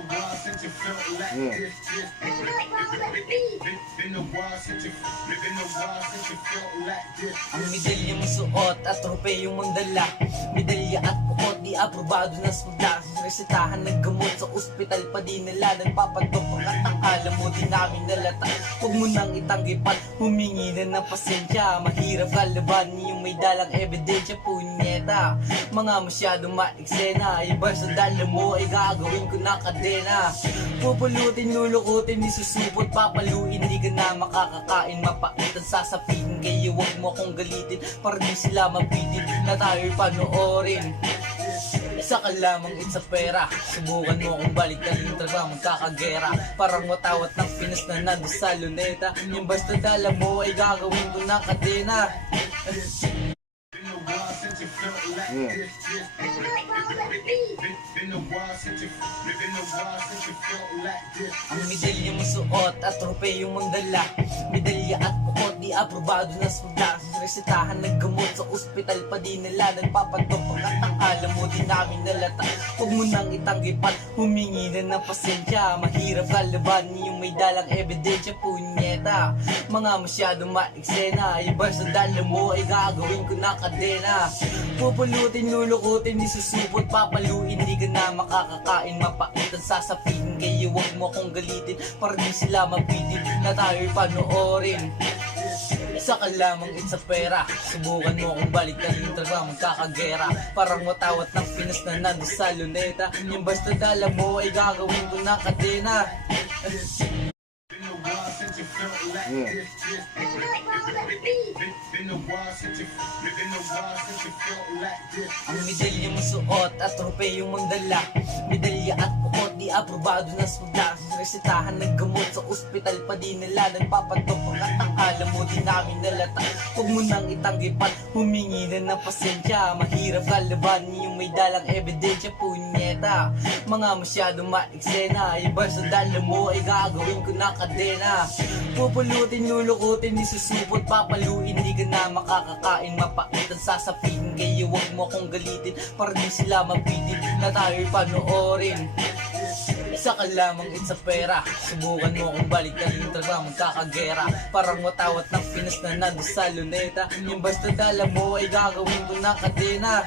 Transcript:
a while since you felt like this. Been a while since you felt like this. Ang medalya mo suot at tropeyo mong dala, medalya at bukod di aprobado na sudla. Resetahan ng gamot sa ospital pa di nila nagpapadok at ang alam mo di namin nalata. Huwag mo nang itanggi pat humingi na ng pasensya. Mahirap kalaban yung may dalang ebidensya, punyeta. Mga masyadong maeksena, iba sa dala mo ay gagawin ko na kadena. Pupulutin, lulukutin, isusupot, papaluin, di ka na makakakain. Mapaitan, sasapitin, kaya huwag mo akong galitin para di sila mapitin na tayo'y panoorin. Isa ka lamang, it's a pera. Subukan mo kung balik ka rin trabaho, magkakagera. Parang watawat ng Pinas na nando sa luneta. Yung basta dala mo ay gagawin ko na kadena. Been a while since you felt like this. Been a while since you felt like this. Ang medalya mo suot at tropeyo mong dala, medalya at bukod di aprobado na sudla. Resetahan ng gamot sa ospital pa di nila nagpapadok at ang alam mo di namin nalata. Huwag mo nang itanggi pat humingi na ng pasensya. Mahirap kalaban yung may dalang ebidensya, punyeta. Mga masyadong maeksena, iba sa dala mo ay gagawin ko na kadena. Pupulutin, lulukutin, isusupot, papaluin, di ka na makakakain. Mapaitan, sasapitin, kaya huwag mo akong galitin para di sila mapitin na tayo'y panoorin. Isa ka lamang, it's a pera. Subukan mo kung balik ka rin trabaho, magkakagera. Parang watawat ng Pinas na nando sa luneta. Yung basta dala mo ay gagawin ko na kadena. Been a while since you felt like this. Been a while since you felt like this. Ang medalya mo suot at tropeyo mong dala, medalya at bukod di aprobado na sudla. Resetahan ng gamot sa ospital pa di nila nagpapadok at ang alam mo di namin nalata. Huwag mo nang itanggi pat humingi na ng pasensya. Mahirap kalaban yung may dalang ebidensya, punyeta. Mga masyadong maeksena, iba sa dala mo ay gagawin ko na kadena. Pupulutin, lulukutin, isusupot, papaluin, di ka na makakakain. Mapaitan, sasapitin, kaya huwag mo akong galitin para di sila mapitin na tayo'y panoorin. Isa ka lamang, it's a pera. Subukan mo kung balik ka rin trabaho, magkakagera. Parang watawat ng Pinas na nando sa luneta. Yung basta dala mo ay gagawin ko na kadena.